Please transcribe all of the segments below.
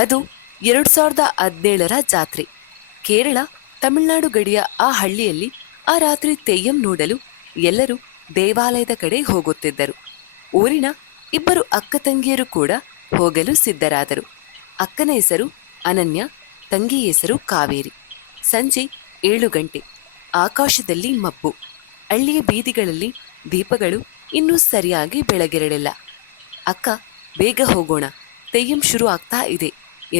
ಅದು 2017ರ ಜಾತ್ರೆ. ಕೇರಳ ತಮಿಳುನಾಡು ಗಡಿಯ ಆ ಹಳ್ಳಿಯಲ್ಲಿ ಆ ರಾತ್ರಿ ತೆಯ್ಯಂ ನೋಡಲು ಎಲ್ಲರೂ ದೇವಾಲಯದ ಕಡೆ ಹೋಗುತ್ತಿದ್ದರು. ಊರಿನ ಇಬ್ಬರು ಅಕ್ಕ ತಂಗಿಯರು ಕೂಡ ಹೋಗಲು ಸಿದ್ಧರಾದರು. ಅಕ್ಕನ ಹೆಸರು ಅನನ್ಯ, ತಂಗಿ ಹೆಸರು ಕಾವೇರಿ. ಸಂಜೆ 7 ಗಂಟೆ. ಆಕಾಶದಲ್ಲಿ ಮಬ್ಬು. ಹಳ್ಳಿಯ ಬೀದಿಗಳಲ್ಲಿ ದೀಪಗಳು ಇನ್ನೂ ಸರಿಯಾಗಿ ಬೆಳಗಿರಲಿಲ್ಲ. ಅಕ್ಕ, ಬೇಗ ಹೋಗೋಣ, ತೆಯ್ಯಂ ಶುರು ಆಗ್ತಾ ಇದೆ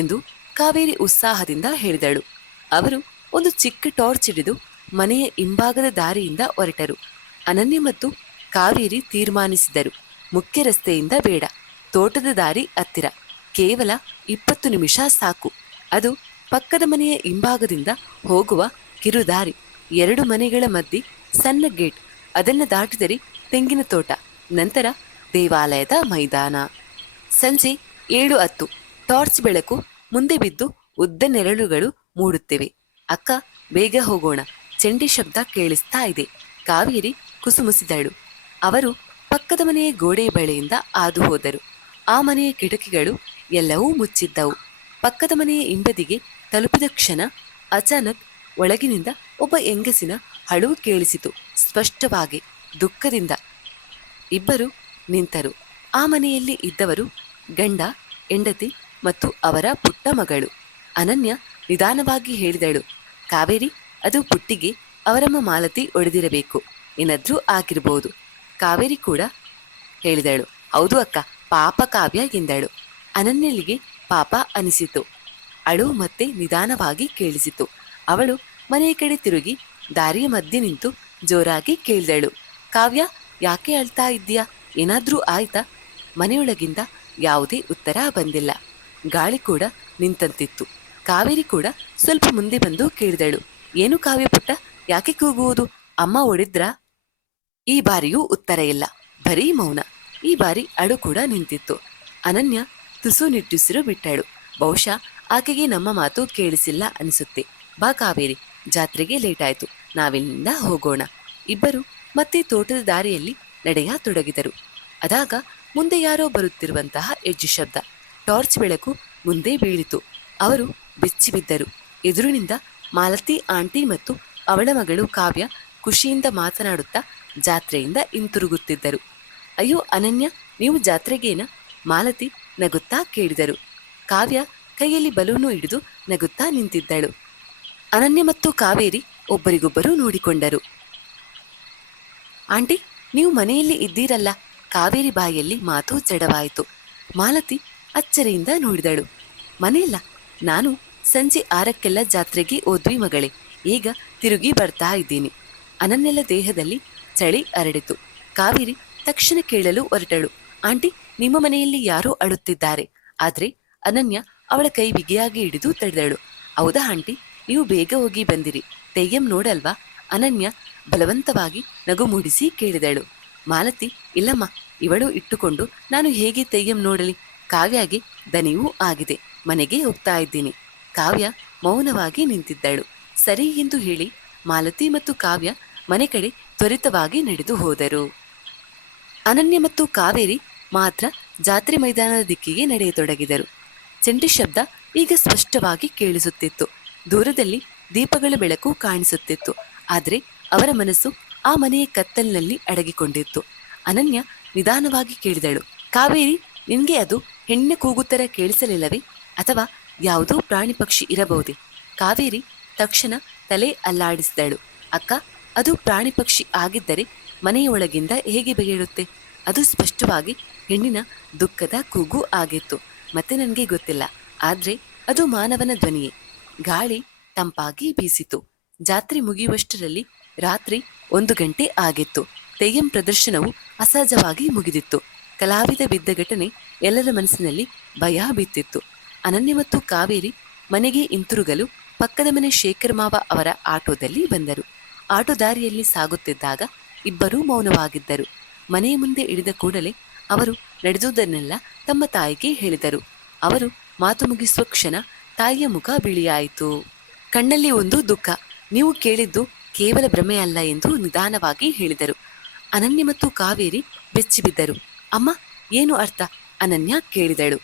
ಎಂದು ಕಾವೇರಿ ಉತ್ಸಾಹದಿಂದ ಹೇಳಿದಳು. ಅವರು ಒಂದು ಚಿಕ್ಕ ಟಾರ್ಚ್ ಹಿಡಿದು ಮನೆಯ ಹಿಂಭಾಗದ ದಾರಿಯಿಂದ ಹೊರಟರು. ಅನನ್ಯ ಮತ್ತು ಕಾವೇರಿ ತೀರ್ಮಾನಿಸಿದರು, ಮುಖ್ಯ ರಸ್ತೆಯಿಂದ ಬೇಡ, ತೋಟದ ದಾರಿ ಹತ್ತಿರ, ಕೇವಲ 20 ನಿಮಿಷ ಸಾಕು. ಅದು ಪಕ್ಕದ ಮನೆಯ ಹಿಂಭಾಗದಿಂದ ಹೋಗುವ ಕಿರುದಾರಿ. 2 ಮನೆಗಳ ಮಧ್ಯೆ ಸಣ್ಣ ಗೇಟ್. ಅದನ್ನು ದಾಟಿದರೆ ತೆಂಗಿನ ತೋಟ, ನಂತರ ದೇವಾಲಯದ ಮೈದಾನ. ಸಂಜೆ 7:10. ಟಾರ್ಚ್ ಬೆಳಕು ಮುಂದೆ ಬಿದ್ದು ಉದ್ದ ನೆರಳುಗಳು ಮೂಡುತ್ತಿವೆ. ಅಕ್ಕ, ಬೇಗ ಹೋಗೋಣ, ಚೆಂಡೆ ಶಬ್ದ ಕೇಳಿಸ್ತಾ ಇದೆ. ಕಾವೇರಿ ಕುಸುಮುಸಿದಳು. ಅವರು ಪಕ್ಕದ ಮನೆಯ ಗೋಡೆ ಬಳಿಯಿಂದ ಹಾದು ಹೋದರು. ಆ ಮನೆಯ ಕಿಟಕಿಗಳು ಎಲ್ಲವೂ ಮುಚ್ಚಿದ್ದವು. ಪಕ್ಕದ ಮನೆಯ ಹಿಂಬದಿಗೆ ತಲುಪಿದ ಕ್ಷಣ ಅಚಾನಕ್ ಒಳಗಿನಿಂದ ಒಬ್ಬ ಹೆಂಗಸಿನ ಅಳು ಕೇಳಿಸಿತು, ಸ್ಪಷ್ಟವಾಗಿ, ದುಃಖದಿಂದ. ಇಬ್ಬರು ನಿಂತರು. ಆ ಮನೆಯಲ್ಲಿ ಇದ್ದವರು ಗಂಡ, ಹೆಂಡತಿ ಮತ್ತು ಅವರ ಪುಟ್ಟ ಮಗಳು. ಅನನ್ಯ ನಿಧಾನವಾಗಿ ಹೇಳಿದಳು, ಕಾವೇರಿ, ಅದು ಪುಟ್ಟಿಗೆ ಅವರಮ್ಮ ಮಾಲತಿ ಹೊಡೆದಿರಬೇಕು, ಏನಾದ್ರೂ ಆಗಿರ್ಬೋದು. ಕಾವೇರಿ ಕೂಡ ಹೇಳಿದಳು, ಹೌದು ಅಕ್ಕ, ಪಾಪ ಕಾವ್ಯ ಎಂದಳು. ಅನನ್ಯಳಿಗೆ ಪಾಪ ಅನಿಸಿತು. ಅಳು ಮತ್ತೆ ನಿಧಾನವಾಗಿ ಕೇಳಿಸಿತು. ಅವಳು ಮನೆಯ ಕಡೆ ತಿರುಗಿ ದಾರಿಯ ಮಧ್ಯೆ ನಿಂತು ಜೋರಾಗಿ ಕೇಳಿದಳು, ಕಾವ್ಯ, ಯಾಕೆ ಅಳ್ತಾ ಇದ್ದೀಯಾ? ಏನಾದ್ರೂ ಆಯ್ತಾ? ಮನೆಯೊಳಗಿಂದ ಯಾವುದೇ ಉತ್ತರ ಬಂದಿಲ್ಲ. ಗಾಳಿ ಕೂಡ ನಿಂತಂತಿತ್ತು. ಕಾವೇರಿ ಕೂಡ ಸ್ವಲ್ಪ ಮುಂದೆ ಬಂದು ಕೇಳಿದಳು, ಏನು ಕಾವ್ಯ ಪುಟ್ಟ, ಯಾಕೆ ಕೂಗುವುದು? ಅಮ್ಮ ಹೊಡಿದ್ರಾ? ಈ ಬಾರಿಯೂ ಉತ್ತರ ಇಲ್ಲ, ಬರೀ ಮೌನ. ಈ ಬಾರಿ ಅಳು ಕೂಡ ನಿಂತಿತ್ತು. ಅನನ್ಯ ತುಸು ನಿಟ್ಟುಸಿರು ಬಿಟ್ಟಳು. ಬಹುಶಃ ಆಕೆಗೆ ನಮ್ಮ ಮಾತು ಕೇಳಿಸಿಲ್ಲ ಅನಿಸುತ್ತೆ. ಬಾ ಕಾವೇರಿ, ಜಾತ್ರೆಗೆ ಲೇಟ್ ಆಯ್ತು, ನಾವಿಲ್ಲಿಂದ ಹೋಗೋಣ. ಇಬ್ಬರು ಮತ್ತೆ ತೋಟದ ದಾರಿಯಲ್ಲಿ ನಡೆಯತೊಡಗಿದರು. ಅದಾಗ ಮುಂದೆ ಯಾರೋ ಬರುತ್ತಿರುವಂತಹ ಹೆಜ್ಜೆ ಶಬ್ದ. ಟಾರ್ಚ್ ಬೆಳಕು ಮುಂದೆ ಬೀಳಿತು. ಅವರು ಬೆಚ್ಚಿ ಬಿದ್ದರು. ಎದುರಿನಿಂದ ಮಾಲತಿ ಆಂಟಿ ಮತ್ತು ಅವಳ ಮಗಳು ಕಾವ್ಯ ಖುಷಿಯಿಂದ ಮಾತನಾಡುತ್ತಾ ಜಾತ್ರೆಯಿಂದ ಹಿಂತಿರುಗುತ್ತಿದ್ದರು. ಅಯ್ಯೋ ಅನನ್ಯ, ನೀವು ಜಾತ್ರೆಗೇನ? ಮಾಲತಿ ನಗುತ್ತಾ ಕೇಳಿದರು. ಕಾವ್ಯ ಕೈಯಲ್ಲಿ ಬಲೂನು ಹಿಡಿದು ನಗುತ್ತಾ ನಿಂತಿದ್ದಳು. ಅನನ್ಯ ಮತ್ತು ಕಾವೇರಿ ಒಬ್ಬರಿಗೊಬ್ಬರು ನೋಡಿಕೊಂಡರು. ಆಂಟಿ, ನೀವು ಮನೆಯಲ್ಲಿ ಇದ್ದೀರಲ್ಲ? ಕಾವೇರಿ ಬಾಯಲ್ಲಿ ಮಾತು ಜಡವಾಯಿತು. ಮಾಲತಿ ಅಚ್ಚರಿಯಿಂದ ನೋಡಿದಳು. ಮನೆಯಲ್ಲ, ನಾನು ಸಂಜೆ 6ಕ್ಕೆಲ್ಲ ಜಾತ್ರೆಗೆ ಹೋದ್ವಿ ಮಗಳೇ, ಈಗ ತಿರುಗಿ ಬರ್ತಾ ಇದ್ದೀನಿ. ಅನನ್ಯಲ ದೇಹದಲ್ಲಿ ಚಳಿ ಹರಡಿತು. ಕಾವೇರಿ ತಕ್ಷಣ ಕೇಳಲು ಹೊರಟಳು, ಆಂಟಿ, ನಿಮ್ಮ ಮನೆಯಲ್ಲಿ ಯಾರೋ ಅಳುತ್ತಿದ್ದಾರೆ. ಆದ್ರೆ ಅನನ್ಯ ಅವಳ ಕೈ ಬಿಗಿಯಾಗಿ ಹಿಡಿದು ತಡೆದಳು. ಹೌದಾ ಆಂಟಿ, ನೀವು ಬೇಗ ಹೋಗಿ ಬಂದಿರಿ, ತೆಯ್ಯಂ ನೋಡಲ್ವಾ? ಅನನ್ಯ ಬಲವಂತವಾಗಿ ನಗು ಮೂಡಿಸಿ ಕೇಳಿದಳು. ಮಾಲತಿ, ಇಲ್ಲಮ್ಮ, ಇವಳು ಇಟ್ಟುಕೊಂಡು ನಾನು ಹೇಗೆ ತೆಯ್ಯಂ ನೋಡಲಿ? ಕಾವ್ಯಗೆ ದನಿವೂ ಆಗಿದೆ, ಮನೆಗೆ ಹೋಗ್ತಾ ಇದ್ದೀನಿ. ಕಾವ್ಯ ಮೌನವಾಗಿ ನಿಂತಿದ್ದಳು. ಸರಿ ಎಂದು ಹೇಳಿ ಮಾಲತಿ ಮತ್ತು ಕಾವ್ಯ ಮನೆ ಕಡೆ ತ್ವರಿತವಾಗಿ ನಡೆದು ಹೋದರು. ಅನನ್ಯ ಮತ್ತು ಕಾವೇರಿ ಮಾತ್ರ ಜಾತ್ರೆ ಮೈದಾನದ ದಿಕ್ಕಿಗೆ ನಡೆಯತೊಡಗಿದರು. ಚೆಂಡೆ ಶಬ್ದ ಈಗ ಸ್ಪಷ್ಟವಾಗಿ ಕೇಳಿಸುತ್ತಿತ್ತು. ದೂರದಲ್ಲಿ ದೀಪಗಳ ಬೆಳಕು ಕಾಣಿಸುತ್ತಿತ್ತು. ಆದರೆ ಅವರ ಮನಸ್ಸು ಆ ಮನೆಯ ಕತ್ತಲಿನಲ್ಲಿ ಅಡಗಿಕೊಂಡಿತ್ತು. ಅನನ್ಯ ನಿಧಾನವಾಗಿ ಕೇಳಿದಳು, ಕಾವೇರಿ, ನಿನ್ಗೆ ಅದು ಹೆಣ್ಣಿನ ಕೂಗುತ್ತರ ಕೇಳಿಸಲಿಲ್ಲವೇ? ಅಥವಾ ಯಾವುದೋ ಪ್ರಾಣಿ ಪಕ್ಷಿ ಇರಬಹುದೇ? ಕಾವೇರಿ ತಕ್ಷಣ ತಲೆ ಅಲ್ಲಾಡಿಸಿದಳು. ಅಕ್ಕ, ಅದು ಪ್ರಾಣಿ ಪಕ್ಷಿ ಆಗಿದ್ದರೆ ಮನೆಯೊಳಗಿಂದ ಹೇಗೆ ಬಗೆಯುತ್ತೆ? ಅದು ಸ್ಪಷ್ಟವಾಗಿ ಹೆಣ್ಣಿನ ದುಃಖದ ಕೂಗು ಆಗಿತ್ತು. ಮತ್ತೆ ನನಗೆ ಗೊತ್ತಿಲ್ಲ, ಆದ್ರೆ ಅದು ಮಾನವನ ಧ್ವನಿಯೇ. ಗಾಳಿ ತಂಪಾಗಿ ಬೀಸಿತು. ಜಾತ್ರೆ ಮುಗಿಯುವಷ್ಟರಲ್ಲಿ ರಾತ್ರಿ 1 ಗಂಟೆ ಆಗಿತ್ತು. ತೆಯ್ಯಂ ಪ್ರದರ್ಶನವು ಅಸಹಜವಾಗಿ ಮುಗಿದಿತ್ತು. ಕಲಾವಿದ ಬಿದ್ದ ಘಟನೆ ಎಲ್ಲರ ಮನಸ್ಸಿನಲ್ಲಿ ಭಯ ಬಿತ್ತಿತ್ತು. ಅನನ್ಯ ಮತ್ತು ಕಾವೇರಿ ಮನೆಗೆ ಹಿಂತಿರುಗಲು ಪಕ್ಕದ ಮನೆ ಶೇಖರ್ ಮಾವ ಅವರ ಆಟೋದಲ್ಲಿ ಬಂದರು. ಆಟೋ ದಾರಿಯಲ್ಲಿ ಸಾಗುತ್ತಿದ್ದಾಗ ಇಬ್ಬರೂ ಮೌನವಾಗಿದ್ದರು. ಮನೆಯ ಮುಂದೆ ಇಳಿದ ಕೂಡಲೇ ಅವರು ನಡೆದುದನ್ನೆಲ್ಲ ತಮ್ಮ ತಾಯಿಗೆ ಹೇಳಿದರು. ಅವರು ಮಾತು ಮುಗಿಸುವ ಕ್ಷಣ ತಾಯಿಯ ಮುಖ ಬಿಳಿಯಾಯಿತು. ಕಣ್ಣಲ್ಲಿ ಒಂದು ದುಃಖ. ನೀವು ಕೇಳಿದ್ದು ಕೇವಲ ಭ್ರಮೆಯಲ್ಲ ಎಂದು ನಿಧಾನವಾಗಿ ಹೇಳಿದರು. ಅನನ್ಯ ಮತ್ತು ಕಾವೇರಿ ಬೆಚ್ಚಿಬಿದ್ದರು. ಅಮ್ಮ, ಏನು ಅರ್ಥ? ಅನನ್ಯ ಕೇಳಿದಳು.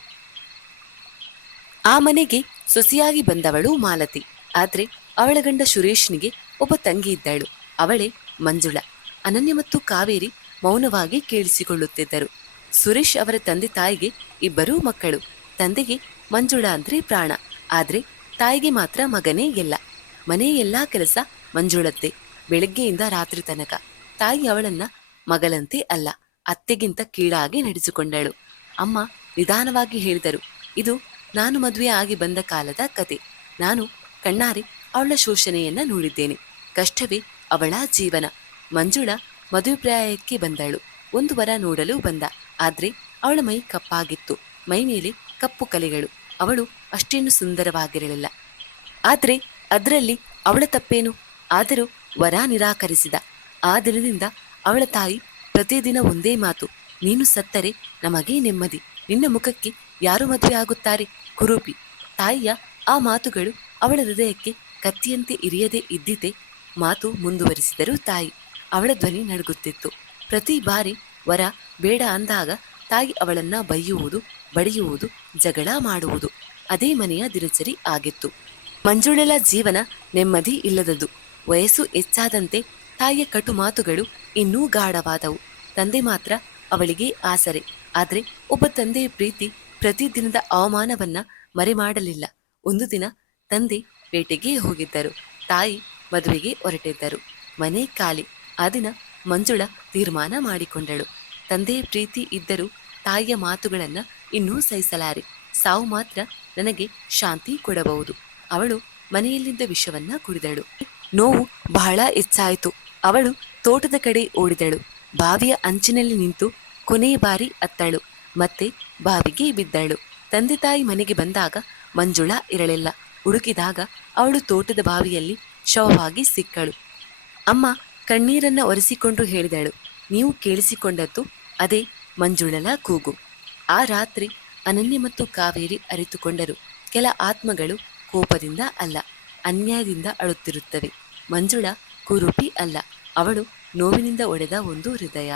ಆ ಮನೆಗೆ ಸೊಸೆಯಾಗಿ ಬಂದವಳು ಮಾಲತಿ. ಆದ್ರೆ ಅವಳ ಗಂಡ ಸುರೇಶ್ನಿಗೆ ಒಬ್ಬ ತಂಗಿ ಇದ್ದಳು. ಅವಳೇ ಮಂಜುಳ. ಅನನ್ಯ ಮತ್ತು ಕಾವೇರಿ ಮೌನವಾಗಿ ಕೇಳಿಸಿಕೊಳ್ಳುತ್ತಿದ್ದರು. ಸುರೇಶ್ ಅವರ ತಂದೆ ತಾಯಿಗೆ ಇಬ್ಬರೂ ಮಕ್ಕಳು. ತಂದೆಗೆ ಮಂಜುಳ ಅಂದ್ರೆ ಪ್ರಾಣ. ಆದ್ರೆ ತಾಯಿಗೆ ಮಾತ್ರ ಮಗನೇ ಎಲ್ಲ. ಮನೆ ಎಲ್ಲಾ ಕೆಲಸ ಮಂಜುಳದ್ದೇ, ಬೆಳಗ್ಗೆಯಿಂದ ರಾತ್ರಿ ತನಕ. ತಾಯಿ ಅವಳನ್ನ ಮಗಳಂತೆ ಅಲ್ಲ, ಅತ್ತೆಗಿಂತ ಕೀಳಾಗಿ ನಡೆಸಿಕೊಂಡಳು. ಅಮ್ಮ ನಿಧಾನವಾಗಿ ಹೇಳಿದರು, ಇದು ನಾನು ಮದುವೆ ಆಗಿ ಬಂದ ಕಾಲದ ಕತೆ. ನಾನು ಕಣ್ಣಾರೆ ಅವಳ ಶೋಷಣೆಯನ್ನ ನೋಡಿದ್ದೇನೆ. ಕಷ್ಟವೇ ಅವಳ ಜೀವನ. ಮಂಜುಳ ಮದುವೆ ಪ್ರಾಯಕ್ಕೆ ಬಂದಳು. ಒಂದು ವರ ನೋಡಲು ಬಂದ. ಆದ್ರೆ ಅವಳ ಮೈ ಕಪ್ಪಾಗಿತ್ತು, ಮೈ ಮೇಲೆ ಕಪ್ಪು ಕಲೆಗಳು. ಅವಳು ಅಷ್ಟೇನು ಸುಂದರವಾಗಿರಲಿಲ್ಲ. ಆದ್ರೆ ಅದರಲ್ಲಿ ಅವಳ ತಪ್ಪೇನು? ಆದರೂ ವರ ನಿರಾಕರಿಸಿದ. ಆ ದಿನದಿಂದ ಅವಳ ತಾಯಿ ಪ್ರತಿದಿನ ಒಂದೇ ಮಾತು, ನೀನು ಸತ್ತರೆ ನಮಗೇ ನೆಮ್ಮದಿ, ನಿನ್ನ ಮುಖಕ್ಕೆ ಯಾರು ಮದುವೆ ಆಗುತ್ತಾರೆ, ಕುರೂಪಿ. ತಾಯಿಯ ಆ ಮಾತುಗಳು ಅವಳ ಹೃದಯಕ್ಕೆ ಕತ್ತಿಯಂತೆ ಇರಿಯದೇ ಇದ್ದಿತೆ. ಮಾತು ಮುಂದುವರಿಸಿದರು ತಾಯಿ. ಅವಳ ಧ್ವನಿ ನಡುಗುತ್ತಿತ್ತು. ಪ್ರತಿ ಬಾರಿ ವರ ಬೇಡ ಅಂದಾಗ ತಾಯಿ ಅವಳನ್ನ ಬೈಯುವುದು, ಬಡಿಯುವುದು, ಜಗಳ ಮಾಡುವುದು. ಅದೇ ಮನೆಯ ದಿನಚರಿ ಆಗಿತ್ತು. ಮಂಜುಳಳ ಜೀವನ ನೆಮ್ಮದಿ ಇಲ್ಲದದು. ವಯಸ್ಸು ಹೆಚ್ಚಾದಂತೆ ತಾಯಿಯ ಕಟು ಮಾತುಗಳು ಇನ್ನೂ ಗಾಢವಾದವು. ತಂದೆ ಮಾತ್ರ ಅವಳಿಗೆ ಆಸರೆ. ಆದ್ರೆ ಒಬ್ಬ ತಂದೆಯ ಪ್ರೀತಿ ಪ್ರತಿದಿನದ ಅವಮಾನವನ್ನ ಮರೆಮಾಡಲಿಲ್ಲ. ಒಂದು ದಿನ ತಂದೆ ಪೇಟೆಗೆ ಹೋಗಿದ್ದರು. ತಾಯಿ ಮದುವೆಗೆ ಹೊರಟಿದ್ದರು. ಮನೆ ಖಾಲಿ. ಆ ದಿನ ಮಂಜುಳ ತೀರ್ಮಾನ ಮಾಡಿಕೊಂಡಳು, ತಂದೆಯ ಪ್ರೀತಿ ಇದ್ದರೂ ತಾಯಿಯ ಮಾತುಗಳನ್ನ ಇನ್ನೂ ಸಹಿಸಲಾರೆ. ಸಾವು ಮಾತ್ರ ನನಗೆ ಶಾಂತಿ ಕೊಡಬಹುದು. ಅವಳು ಮನೆಯಲ್ಲಿದ್ದ ವಿಷವನ್ನ ಕುಡಿದಳು. ನೋವು ಬಹಳ ಹೆಚ್ಚಾಯಿತು. ಅವಳು ತೋಟದ ಕಡೆ ಓಡಿದಳು. ಬಾವಿಯ ಅಂಚಿನಲ್ಲಿ ನಿಂತು ಕೊನೆಯ ಬಾರಿ ಅತ್ತಳು. ಮತ್ತೆ ಬಾವಿಗೆ ಬಿದ್ದಳು. ತಂದೆ ತಾಯಿ ಮನೆಗೆ ಬಂದಾಗ ಮಂಜುಳ ಇರಲಿಲ್ಲ. ಹುಡುಕಿದಾಗ ಅವಳು ತೋಟದ ಬಾವಿಯಲ್ಲಿ ಶವವಾಗಿ ಸಿಕ್ಕಳು. ಅಮ್ಮ ಕಣ್ಣೀರನ್ನ ಒರೆಸಿಕೊಂಡು ಹೇಳಿದಳು, ನೀವು ಕೇಳಿಸಿಕೊಂಡದ್ದು ಅದೇ ಮಂಜುಳಲ ಕೂಗು. ಆ ರಾತ್ರಿ ಅನನ್ಯ ಮತ್ತು ಕಾವೇರಿ ಅರಿತುಕೊಂಡರು, ಕೆಲ ಆತ್ಮಗಳು ಕೋಪದಿಂದ ಅಲ್ಲ, ಅನ್ಯಾಯದಿಂದ ಅಳುತ್ತಿರುತ್ತವೆ. ಮಂಜುಳ ಕುರೂಪಿ ಅಲ್ಲ, ಅವಳು ನೋವಿನಿಂದ ಒಡೆದ ಒಂದು ಹೃದಯ.